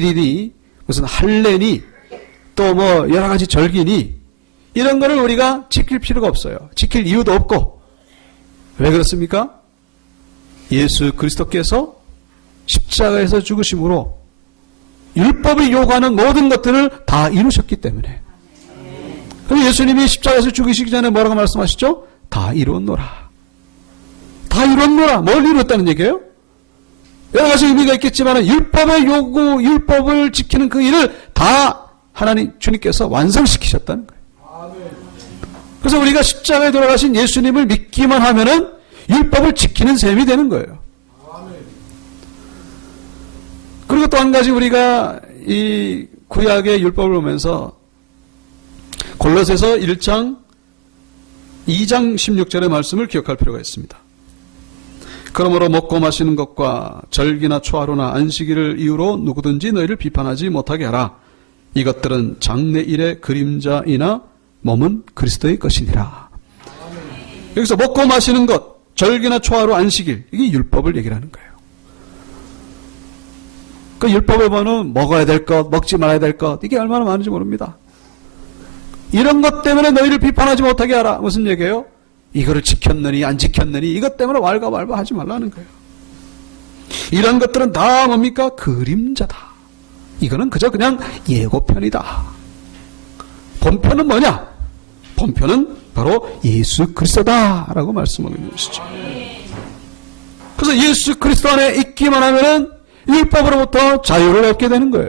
6일이니 무슨 할례니 또 뭐 여러 가지 절기니 이런 거를 우리가 지킬 필요가 없어요. 지킬 이유도 없고. 왜 그렇습니까? 예수 그리스도께서 십자가에서 죽으심으로 율법이 요구하는 모든 것들을 다 이루셨기 때문에. 그럼 예수님이 십자가에서 죽으시기 전에 뭐라고 말씀하시죠? 다 이루었노라. 다 이루었노라. 뭘 이루었다는 얘기예요? 여러 가지 의미가 있겠지만 율법의 요구, 율법을 지키는 그 일을 다 하나님 주님께서 완성시키셨다는 거예요. 그래서 우리가 십자가에 돌아가신 예수님을 믿기만 하면은 율법을 지키는 셈이 되는 거예요. 그리고 또 한 가지 우리가 이 구약의 율법을 보면서 골로새서 1장 2장 16절의 말씀을 기억할 필요가 있습니다. 그러므로 먹고 마시는 것과 절기나 초하루나 안식일을 이유로 누구든지 너희를 비판하지 못하게 하라. 이것들은 장래일의 그림자이나 몸은 그리스도의 것이니라. 여기서 먹고 마시는 것, 절기나 초하루, 안식일, 이게 율법을 얘기하는 거예요. 그 율법을 보면 먹어야 될 것, 먹지 말아야 될 것, 이게 얼마나 많은지 모릅니다. 이런 것 때문에 너희를 비판하지 못하게 하라. 무슨 얘기예요? 이거를 지켰느니 안 지켰느니 이것 때문에 왈가왈부 하지 말라는 거예요. 이런 것들은 다 뭡니까? 그림자다. 이거는 그저 그냥 예고편이다. 본편은 뭐냐? 본편은 바로 예수 그리스도다라고 말씀하고 있는 것이죠. 그래서 예수 그리스도 안에 있기만 하면은 율법으로부터 자유를 얻게 되는 거예요.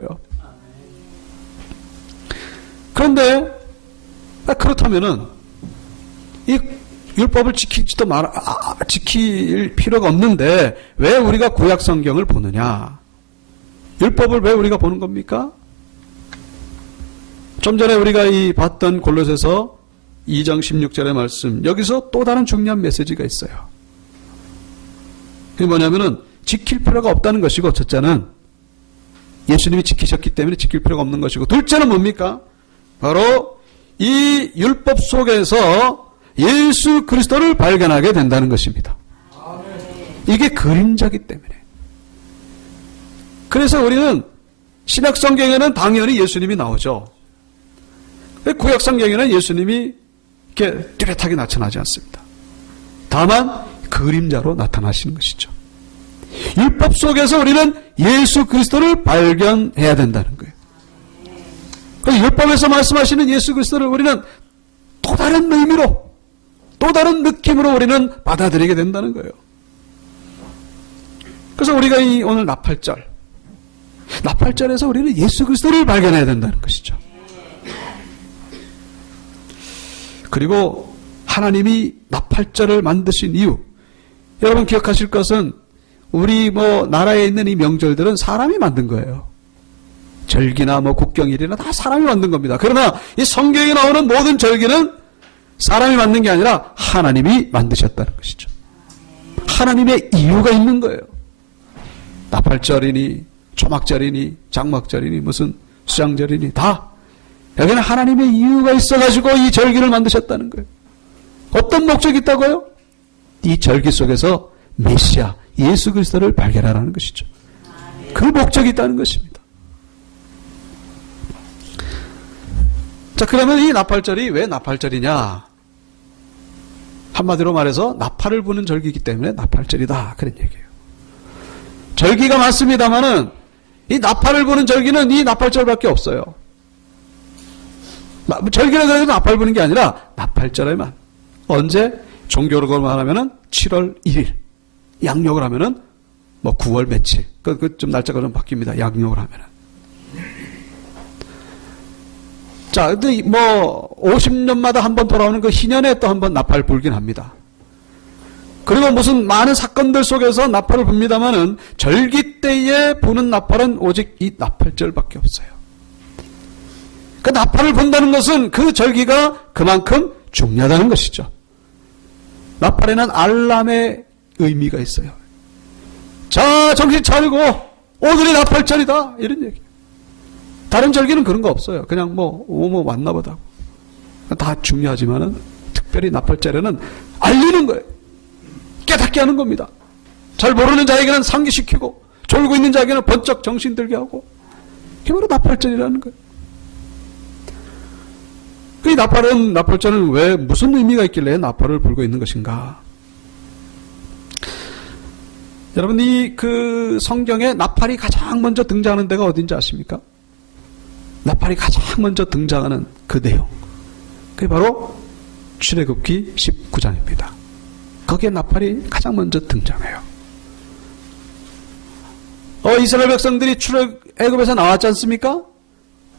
그런데 그렇다면은 이 율법을 지킬 필요가 없는데 왜 우리가 구약 성경을 보느냐? 율법을 왜 우리가 보는 겁니까? 좀 전에 우리가 봤던 골로새서 2장 16절의 말씀, 여기서 또 다른 중요한 메시지가 있어요. 그게 뭐냐면은 지킬 필요가 없다는 것이고, 첫째는 예수님이 지키셨기 때문에 지킬 필요가 없는 것이고, 둘째는 뭡니까? 바로 이 율법 속에서 예수 그리스도를 발견하게 된다는 것입니다. 이게 그림자기 때문에. 그래서 우리는 신약 성경에는 당연히 예수님이 나오죠. 구약 성경에는 예수님이 이렇게 뚜렷하게 나타나지 않습니다. 다만 그림자로 나타나시는 것이죠. 율법 속에서 우리는 예수 그리스도를 발견해야 된다는 거예요. 율법에서 말씀하시는 예수 그리스도를 우리는 또 다른 의미로, 또 다른 느낌으로 우리는 받아들이게 된다는 거예요. 그래서 우리가 오늘 나팔절에서 우리는 예수 그리스도를 발견해야 된다는 것이죠. 그리고 하나님이 나팔절을 만드신 이유, 여러분 기억하실 것은 우리 나라에 있는 이 명절들은 사람이 만든 거예요. 절기나 국경일이나 다 사람이 만든 겁니다. 그러나 이 성경에 나오는 모든 절기는 사람이 만든 게 아니라 하나님이 만드셨다는 것이죠. 하나님의 이유가 있는 거예요. 나팔절이니 초막절이니 장막절이니 무슨 수장절이니 다 여기는 하나님의 이유가 있어가지고 이 절기를 만드셨다는 거예요. 어떤 목적이 있다고요? 이 절기 속에서 메시아 예수 그리스도를 발견하라는 것이죠. 그 목적이 있다는 것입니다. 자, 그러면 이 나팔절이 왜 나팔절이냐? 한마디로 말해서 나팔을 부는 절기이기 때문에 나팔절이다, 그런 얘기예요. 절기가 많습니다만은 이 나팔을 부는 절기는 이 나팔절밖에 없어요. 절기라고 해서 나팔 부는 게 아니라 나팔절에만. 언제? 종교로 말하면은 7월 1일. 양력을 하면은 9월 며칠. 좀 날짜가 좀 바뀝니다. 양력을 하면은. 자, 근데 50년마다 한 번 돌아오는 그 희년에 또 한 번 나팔 불긴 합니다. 그리고 무슨 많은 사건들 속에서 나팔을 붑니다마는 절기 때에 부는 나팔은 오직 이 나팔절밖에 없어요. 그 나팔을 분다는 것은 그 절기가 그만큼 중요하다는 것이죠. 나팔에는 알람의 의미가 있어요. 자, 정신 차리고 오늘이 나팔절이다, 이런 얘기. 다른 절기는 그런 거 없어요. 그냥 왔나 보다. 다 중요하지만은 특별히 나팔절에는 알리는 거예요. 깨닫게 하는 겁니다. 잘 모르는 자에게는 상기시키고 졸고 있는 자에게는 번쩍 정신 들게 하고 그게 바로 나팔절이라는 거예요. 이 나팔절은 왜 무슨 의미가 있길래 나팔을 불고 있는 것인가? 여러분, 그 성경에 나팔이 가장 먼저 등장하는 데가 어딘지 아십니까? 나팔이 가장 먼저 등장하는 그 내용. 그게 바로 출애굽기 19장입니다. 거기에 나팔이 가장 먼저 등장해요. 이스라엘 백성들이 출애굽에서 나왔지 않습니까?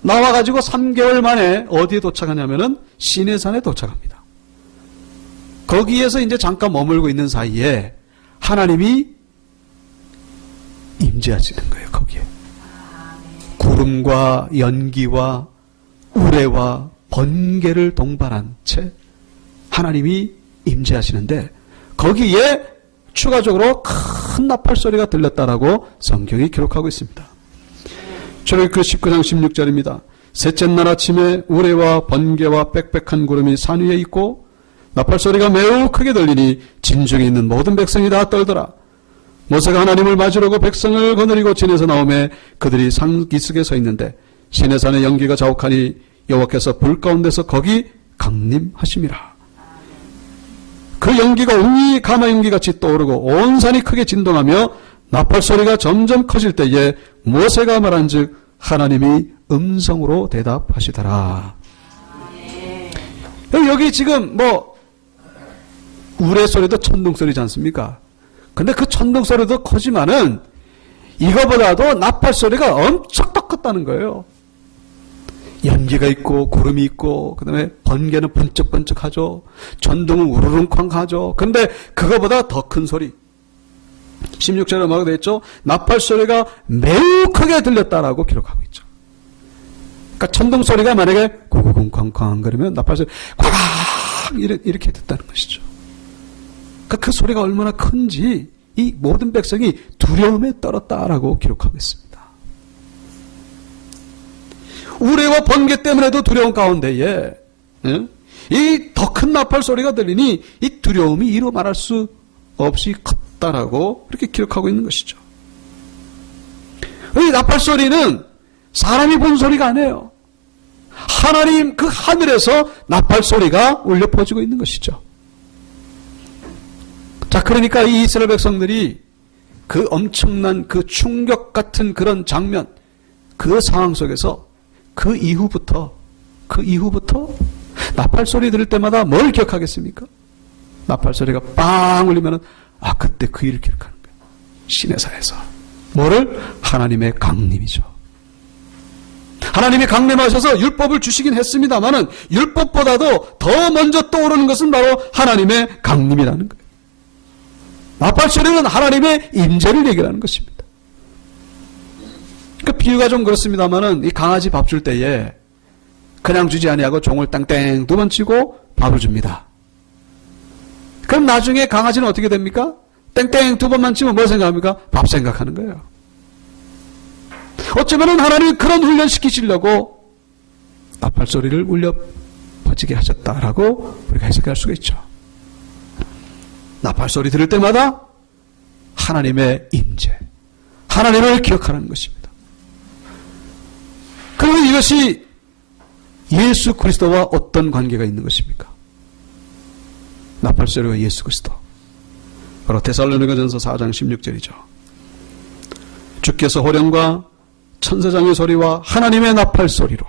나와가지고 3개월 만에 어디에 도착하냐면은 시내산에 도착합니다. 거기에서 이제 잠깐 머물고 있는 사이에 하나님이 임재하시는 거예요. 거기에 구름과 연기와 우레와 번개를 동반한 채 하나님이 임재하시는데 거기에 추가적으로 큰 나팔 소리가 들렸다라고 성경이 기록하고 있습니다. 출애굽기 19장 16절입니다. 셋째 날 아침에 우레와 번개와 빽빽한 구름이 산 위에 있고 나팔 소리가 매우 크게 들리니 진중에 있는 모든 백성이 다 떨더라. 모세가 하나님을 맞으려고 백성을 거느리고 진에서 나오매 그들이 산 기슭에 서 있는데 시내산의 연기가 자욱하니 여호와께서 불 가운데서 거기 강림하심이라. 그 연기가 웅이 가마 연기같이 떠오르고 온 산이 크게 진동하며 나팔 소리가 점점 커질 때에 모세가 말한즉 하나님이 음성으로 대답하시더라. 여기 지금 우레 소리도 천둥 소리지 않습니까? 근데 그 천둥 소리도 커지만은 이거보다도 나팔 소리가 엄청 더 컸다는 거예요. 연기가 있고 구름이 있고 그다음에 번개는 번쩍번쩍하죠. 천둥은 우르릉쾅 하죠. 근데 그거보다 더 큰 소리. 16절에 뭐라고 되어 있죠? 나팔 소리가 매우 크게 들렸다라고 기록하고 있죠. 그러니까 천둥 소리가 만약에 구구궁쾅쾅 그러면 나팔 소리 꽉 이렇게 듣다는 것이죠. 그 소리가 얼마나 큰지 이 모든 백성이 두려움에 떨었다라고 기록하고 있습니다. 우레와 번개 때문에도 두려움 가운데에 이 더 큰 나팔 소리가 들리니 이 두려움이 이루 말할 수 없이 컸다라고 이렇게 기록하고 있는 것이죠. 이 나팔 소리는 사람이 본 소리가 아니에요. 하나님 그 하늘에서 나팔 소리가 울려 퍼지고 있는 것이죠. 자, 그러니까 이 이스라엘 백성들이 그 엄청난 그 충격 같은 그런 장면, 그 상황 속에서 그 이후부터 나팔 소리 들을 때마다 뭘 기억하겠습니까? 나팔 소리가 빵 울리면은 그때 그 일을 기억하는 거예요. 시내산에서 뭐를? 하나님의 강림이죠. 하나님이 강림하셔서 율법을 주시긴 했습니다만은 율법보다도 더 먼저 떠오르는 것은 바로 하나님의 강림이라는 거예요. 나팔 소리는 하나님의 임재를 얘기하는 것입니다. 그 비유가 좀 그렇습니다만은 이 강아지 밥 줄 때에 그냥 주지 아니하고 종을 땡땡 2번 치고 밥을 줍니다. 그럼 나중에 강아지는 어떻게 됩니까? 땡땡 2번만 치면 뭘 생각합니까? 밥 생각하는 거예요. 어쩌면은 하나님이 그런 훈련 시키시려고 나팔 소리를 울려 퍼지게 하셨다라고 우리가 해석할 수가 있죠. 나팔 소리 들을 때마다 하나님의 임재, 하나님을 기억하는 것입니다. 그리고 이것이 예수 그리스도와 어떤 관계가 있는 것입니까? 나팔 소리와 예수 그리스도. 바로 데살로니가전서 4장 16절이죠. 주께서 호령과 천사장의 소리와 하나님의 나팔 소리로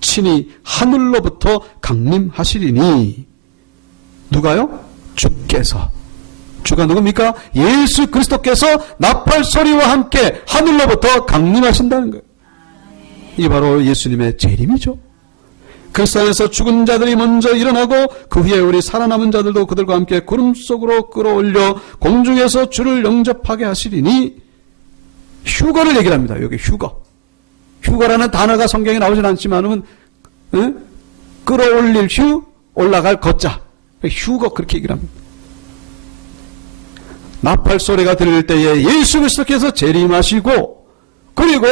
친히 하늘로부터 강림하시리니. 누가요? 주께서. 주가 누굽니까? 예수 그리스도께서 나팔 소리와 함께 하늘로부터 강림하신다는 거예요. 이 바로 예수님의 재림이죠. 그리스도 안에서 죽은 자들이 먼저 일어나고 그 후에 우리 살아남은 자들도 그들과 함께 구름 속으로 끌어올려 공중에서 주를 영접하게 하시리니. 휴거를 얘기합니다. 여기 휴거. 휴거라는 단어가 성경에 나오진 않지만은 끌어올릴 휴, 올라갈 거자. 휴거 그렇게 얘기를 합니다. 나팔 소리가 들릴 때에 예수 그리스도께서 재림하시고 그리고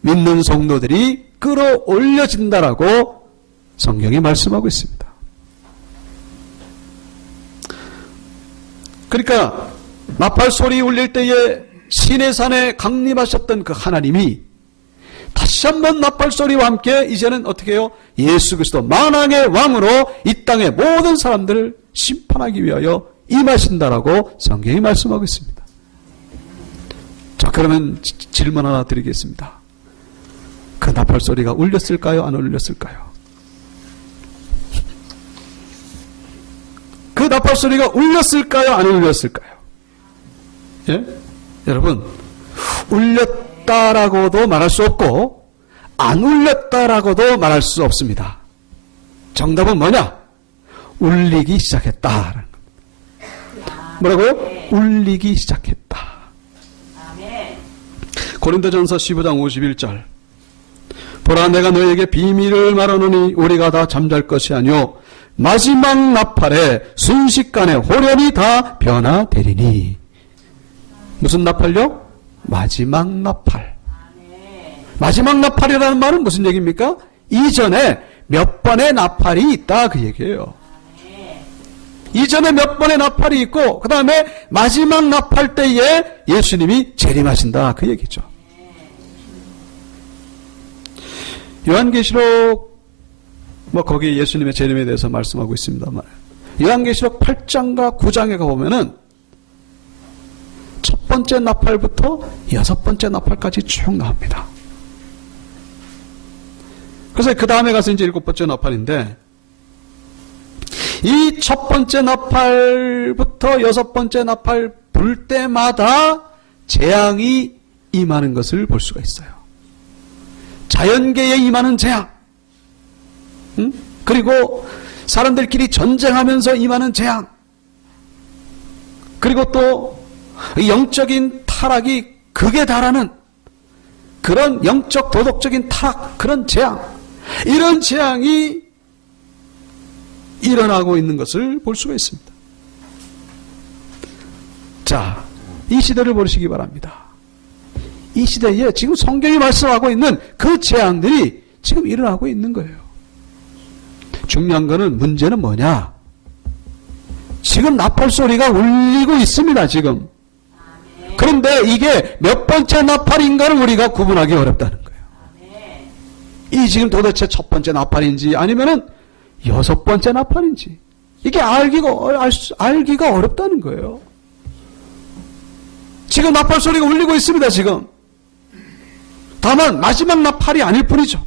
믿는 성도들이 끌어올려진다라고 성경이 말씀하고 있습니다. 그러니까 나팔 소리 울릴 때에 시내산에 강림하셨던 그 하나님이 다시 한번 나팔 소리와 함께 이제는 어떻게 해요? 예수 그리스도 만왕의 왕으로 이 땅의 모든 사람들을 심판하기 위하여 임하신다라고 성경이 말씀하고 있습니다. 자, 그러면 질문 하나 드리겠습니다. 그 나팔 소리가 울렸을까요? 안 울렸을까요? 그 나팔 소리가 울렸을까요? 안 울렸을까요? 예? 여러분, 울렸다라고도 말할 수 없고 안 울렸다라고도 말할 수 없습니다. 정답은 뭐냐? 울리기 시작했다. 뭐라고요? 울리기 시작했다. 고린도전서 15장 51절. 보라, 내가 너에게 비밀을 말하노니 우리가 다 잠잘 것이 아니요 마지막 나팔에 순식간에 호련히 다 변화되리니. 무슨 나팔요? 마지막 나팔. 마지막 나팔이라는 말은 무슨 얘기입니까? 이전에 몇 번의 나팔이 있다 그 얘기예요. 이전에 몇 번의 나팔이 있고 그 다음에 마지막 나팔 때에 예수님이 재림하신다 그 얘기죠. 요한계시록 거기에 예수님의 재림에 대해서 말씀하고 있습니다만 요한계시록 8장과 9장에 가보면은 첫 번째 나팔부터 여섯 번째 나팔까지 쭉 나옵니다. 그래서 그 다음에 가서 이제 일곱 번째 나팔인데 이 첫 번째 나팔부터 여섯 번째 나팔 불 때마다 재앙이 임하는 것을 볼 수가 있어요. 자연계에 임하는 재앙, 그리고 사람들끼리 전쟁하면서 임하는 재앙, 그리고 또 영적인 타락이 극에 달하는 그런 영적 도덕적인 타락, 그런 재앙, 이런 재앙이 일어나고 있는 것을 볼 수가 있습니다. 자, 이 시대를 보시기 바랍니다. 이 시대에 지금 성경이 말씀하고 있는 그 재앙들이 지금 일어나고 있는 거예요. 중요한 거는 문제는 뭐냐? 지금 나팔 소리가 울리고 있습니다, 지금. 그런데 이게 몇 번째 나팔인가를 우리가 구분하기 어렵다는 거예요. 이 지금 도대체 첫 번째 나팔인지 아니면은 여섯 번째 나팔인지 이게 알기가 어렵다는 거예요. 지금 나팔 소리가 울리고 있습니다, 지금. 다만 마지막 나팔이 아닐 뿐이죠.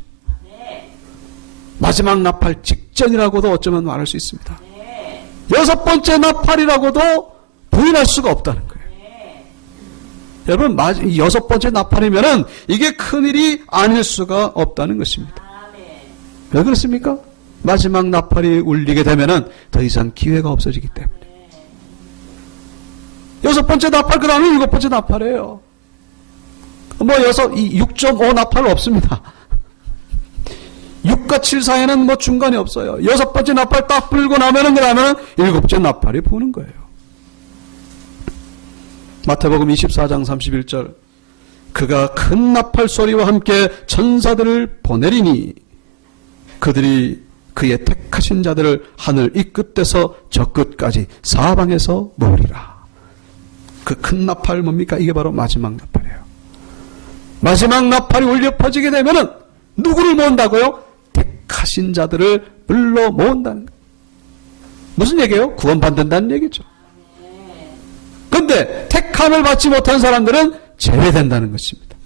마지막 나팔 직전이라고도 어쩌면 말할 수 있습니다. 여섯 번째 나팔이라고도 부인할 수가 없다는 거예요. 여러분, 여섯 번째 나팔이면은 이게 큰일이 아닐 수가 없다는 것입니다. 왜 그렇습니까? 마지막 나팔이 울리게 되면은 더 이상 기회가 없어지기 때문에. 여섯 번째 나팔, 그 다음에 일곱 번째 나팔이에요. 6.5 나팔 없습니다. 6과 7 사이에는 중간이 없어요. 여섯 번째 나팔 딱 불고 나면은 그 다음에는 일곱 번째 나팔이 부는 거예요. 마태복음 24장 31절. 그가 큰 나팔 소리와 함께 천사들을 보내리니 그들이 그의 택하신 자들을 하늘 이 끝에서 저 끝까지 사방에서 모으리라. 그 큰 나팔 뭡니까? 이게 바로 마지막 나팔이에요. 마지막 나팔이 울려 퍼지게 되면은 누구를 모은다고요? 택하신 자들을 불러 모은다는 거예요. 무슨 얘기예요? 구원받는다는 얘기죠. 그런데 택함을 받지 못한 사람들은 제외된다는 것입니다.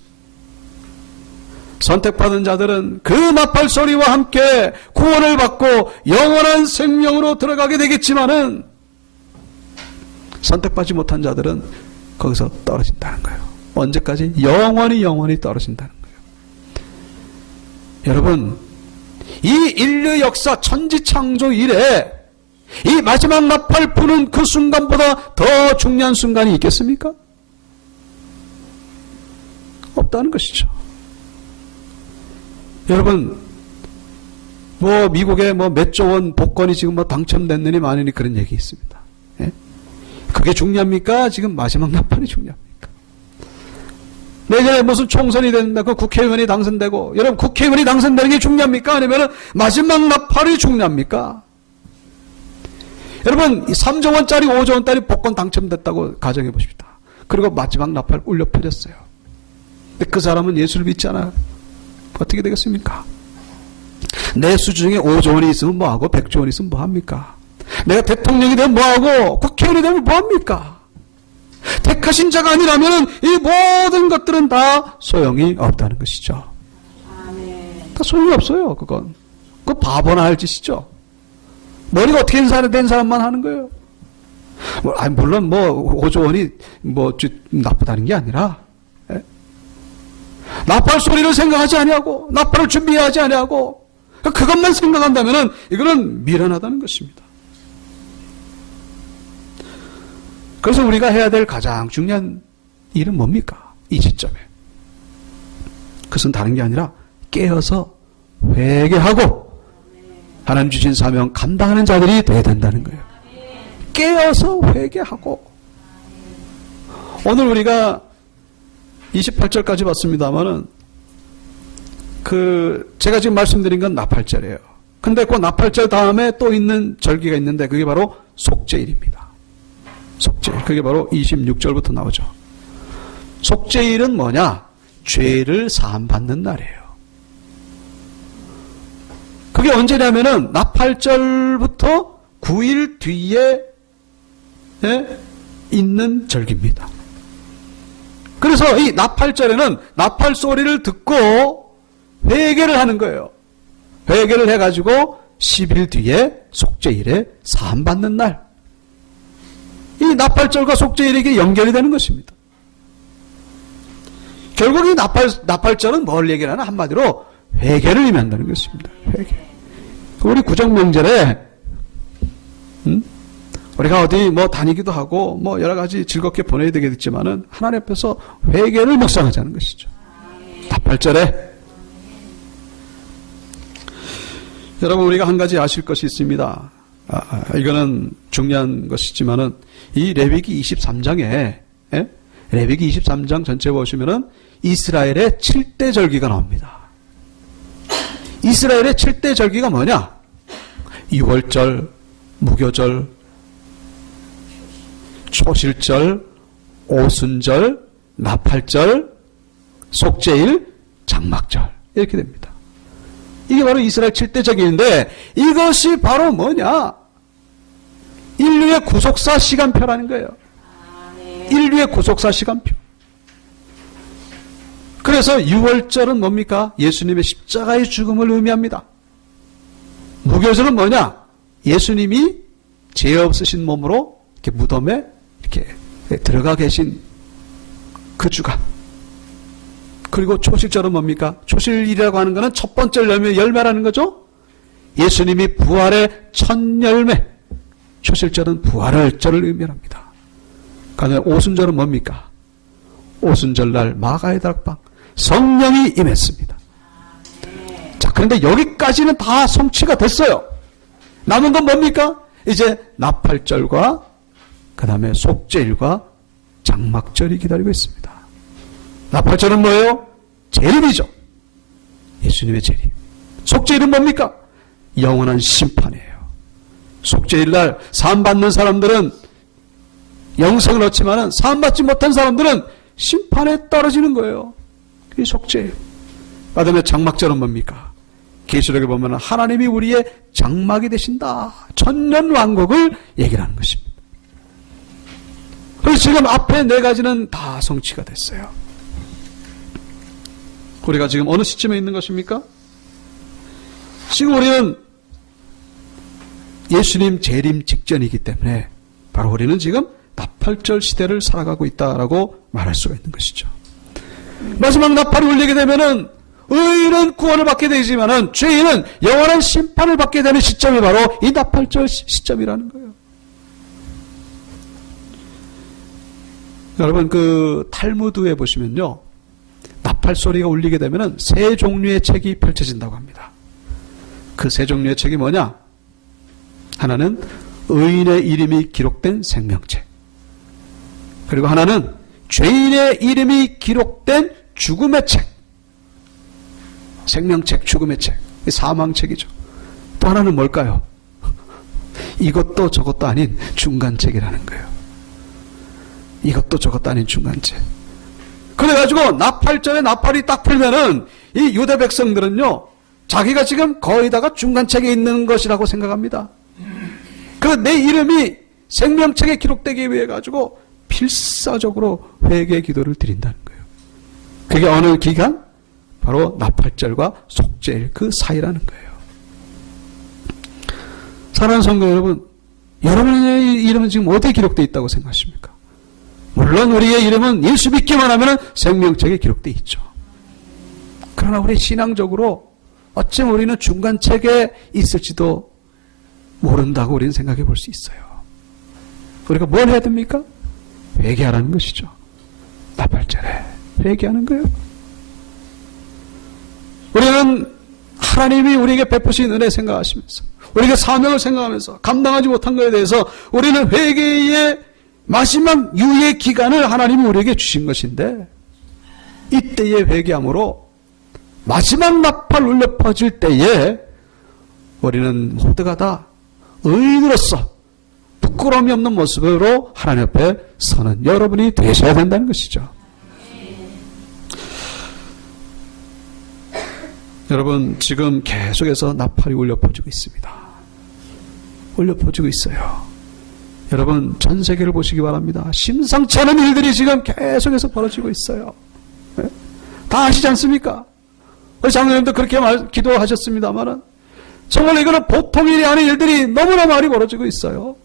선택받은 자들은 그 나팔 소리와 함께 구원을 받고 영원한 생명으로 들어가게 되겠지만은 선택받지 못한 자들은 거기서 떨어진다는 거예요. 언제까지? 영원히 떨어진다는 거예요. 여러분, 이 인류 역사 천지창조 이래 이 마지막 나팔 부는 그 순간보다 더 중요한 순간이 있겠습니까? 없다는 것이죠. 여러분, 미국에 몇 조 원 복권이 지금 당첨됐느니 마느니 그런 얘기 있습니다. 예? 그게 중요합니까? 지금 마지막 나팔이 중요합니까? 내년에 무슨 총선이 된다, 그 국회의원이 당선되고, 여러분 국회의원이 당선되는 게 중요합니까? 아니면 마지막 나팔이 중요합니까? 여러분 3조 원짜리 5조 원짜리 복권 당첨됐다고 가정해 보십시다. 그리고 마지막 나팔 울려 퍼졌어요. 근데 그 사람은 예수를 믿지 않아요. 어떻게 되겠습니까? 내 수중에 5조 원이 있으면 뭐하고 100조 원이 있으면 뭐합니까? 내가 대통령이 되면 뭐하고 국회의원이 되면 뭐합니까? 택하신 자가 아니라면 이 모든 것들은 다 소용이 없다는 것이죠. 다 소용이 없어요. 그건 바보나 할 짓이죠. 머리가 어떻게 된 사람만 하는 거예요. 물론 5조 원이 나쁘다는 게 아니라, 나팔 소리를 생각하지 아니하고 나팔을 준비하지 아니하고 그것만 생각한다면 이거는 미련하다는 것입니다. 그래서 우리가 해야 될 가장 중요한 일은 뭡니까? 이 시점에. 그것은 다른 게 아니라 깨어서 회개하고 하나님 주신 사명 감당하는 자들이 되어야 된다는 거예요. 깨어서 회개하고. 오늘 우리가 28절까지 봤습니다만은 제가 지금 말씀드린 건 나팔절이에요. 근데 그 나팔절 다음에 또 있는 절기가 있는데 그게 바로 속죄일입니다. 속죄일. 그게 바로 26절부터 나오죠. 속죄일은 뭐냐? 죄를 사함받는 날이에요. 그게 언제냐면은 나팔절부터 9일 뒤에 있는 절기입니다. 그래서 이 나팔절에는 나팔 소리를 듣고 회개를 하는 거예요. 회개를 해가지고 10일 뒤에 속죄일에 사함받는 날. 이 나팔절과 속죄일이 연결이 되는 것입니다. 결국 이 나팔절은 뭘 얘기하나? 한마디로 회개를 의미한다는 것입니다. 회개. 우리 구정명절에 우리가 어디 다니기도 하고 여러 가지 즐겁게 보내야 되겠지만은 하나님 앞에서 회개를 묵상하자는 것이죠. 나팔절에. 여러분, 우리가 한 가지 아실 것이 있습니다. 이거는 중요한 것이지만은 이 레위기 23장에 레위기 23장 전체 보시면은 이스라엘의 7대 절기가 나옵니다. 이스라엘의 7대 절기가 뭐냐? 유월절, 무교절, 초실절, 오순절, 나팔절, 속죄일, 장막절 이렇게 됩니다. 이게 바로 이스라엘 7대 절기인데 이것이 바로 뭐냐? 인류의 구속사 시간표라는 거예요. 인류의 구속사 시간표. 그래서 유월절은 뭡니까? 예수님의 십자가의 죽음을 의미합니다. 무교절은 뭐냐? 예수님이 죄 없으신 몸으로 이렇게 무덤에 이렇게 들어가 계신 그 주간. 그리고 초실절은 뭡니까? 초실이라고 하는 것은 첫 번째 열매라는 거죠. 예수님이 부활의 첫 열매. 초실절은 부활의 절을 의미합니다. 그다음에 오순절은 뭡니까? 오순절날 마가의 다락방 성령이 임했습니다. 자, 그런데 여기까지는 다 성취가 됐어요. 남은 건 뭡니까? 이제 나팔절과 그 다음에 속죄일과 장막절이 기다리고 있습니다. 나팔절은 뭐예요? 재림이죠. 예수님의 재림. 속죄일은 뭡니까? 영원한 심판이에요. 속죄일날 사함받는 사람들은 영생을 얻지만은 사함받지 못한 사람들은 심판에 떨어지는 거예요. 그게 속죄일. 그 다음에 장막절은 뭡니까? 계시록에 보면 하나님이 우리의 장막이 되신다. 천년 왕국을 얘기를 하는 것입니다. 그래서 지금 앞에 네 가지는 다 성취가 됐어요. 우리가 지금 어느 시점에 있는 것입니까? 지금 우리는 예수님 재림 직전이기 때문에 바로 우리는 지금 나팔절 시대를 살아가고 있다라고 말할 수가 있는 것이죠. 마지막 나팔이 울리게 되면은 의인은 구원을 받게 되지만은 죄인은 영원한 심판을 받게 되는 시점이 바로 이 나팔절 시점이라는 거예요. 여러분, 탈무드에 보시면요, 나팔 소리가 울리게 되면은 세 종류의 책이 펼쳐진다고 합니다. 그 세 종류의 책이 뭐냐? 하나는 의인의 이름이 기록된 생명책. 그리고 하나는 죄인의 이름이 기록된 죽음의 책. 생명책, 죽음의 책. 사망책이죠. 또 하나는 뭘까요? 이것도 저것도 아닌 중간책이라는 거예요. 이것도 저것도 아닌 중간책. 그래가지고 나팔절에 나팔이 딱 풀면은 이 유대 백성들은요, 자기가 지금 거의다가 중간책에 있는 것이라고 생각합니다. 그 내 이름이 생명책에 기록되기 위해 가지고 필사적으로 회개 기도를 드린다는 거예요. 그게 어느 기간? 바로 나팔절과 속죄일 그 사이라는 거예요. 사랑하는 성도 여러분, 여러분의 이름은 지금 어디에 기록되어 있다고 생각하십니까? 물론 우리의 이름은 예수 믿기만 하면 생명책에 기록되어 있죠. 그러나 우리 신앙적으로 어쩜 우리는 중간책에 있을지도 모른다고 우리는 생각해 볼 수 있어요. 우리가 뭘 해야 됩니까? 회개하라는 것이죠. 나팔절에 회개하는 거예요. 우리는 하나님이 우리에게 베푸신 은혜 생각하시면서, 우리에게 사명을 생각하면서 감당하지 못한 것에 대해서 우리는 회개의 마지막 유예 기간을 하나님이 우리에게 주신 것인데, 이때에 회개함으로 마지막 나팔 울려 퍼질 때에 우리는 모두가 다 의인으로서 부끄러움이 없는 모습으로 하나님 앞에 서는 여러분이 되셔야 된다는 것이죠. 여러분, 지금 계속해서 나팔이 울려 퍼지고 있습니다. 울려 퍼지고 있어요. 여러분, 전 세계를 보시기 바랍니다. 심상치 않은 일들이 지금 계속해서 벌어지고 있어요. 네? 다 아시지 않습니까? 우리 장로님도 그렇게 기도하셨습니다만 정말 이거는 보통 일이 아닌 일들이 너무나 많이 벌어지고 있어요.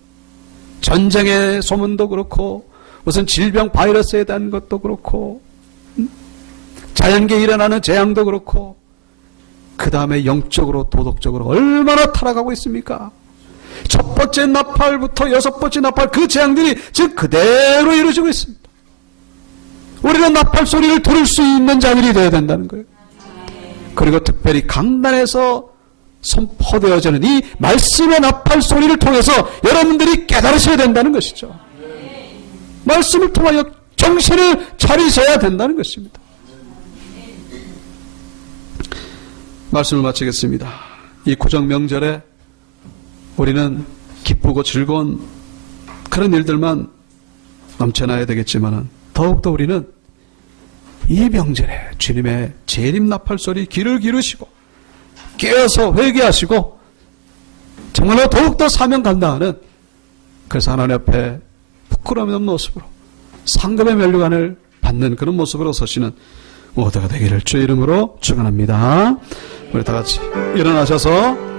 전쟁의 소문도 그렇고, 무슨 질병 바이러스에 대한 것도 그렇고, 자연계에 일어나는 재앙도 그렇고, 그 다음에 영적으로 도덕적으로 얼마나 타락하고 있습니까? 첫 번째 나팔부터 여섯 번째 나팔, 그 재앙들이 지금 그대로 이루어지고 있습니다. 우리는 나팔 소리를 들을 수 있는 자들이 되어야 된다는 거예요. 그리고 특별히 강단에서 선포되어지는 이 말씀의 나팔 소리를 통해서 여러분들이 깨달으셔야 된다는 것이죠. 말씀을 통하여 정신을 차리셔야 된다는 것입니다. 말씀을 마치겠습니다. 이 구정 명절에 우리는 기쁘고 즐거운 그런 일들만 넘쳐나야 되겠지만 더욱더 우리는 이 명절에 주님의 재림 나팔 소리 귀를 기르시고 깨어서 회개하시고 정말로 더욱더 사명 감당하는, 그래서 하나님 앞에 부끄러움이 없는 모습으로 상급의 면류관을 받는 그런 모습으로 서시는 모두가 되기를 주의 이름으로 축원합니다. 우리 다 같이 일어나셔서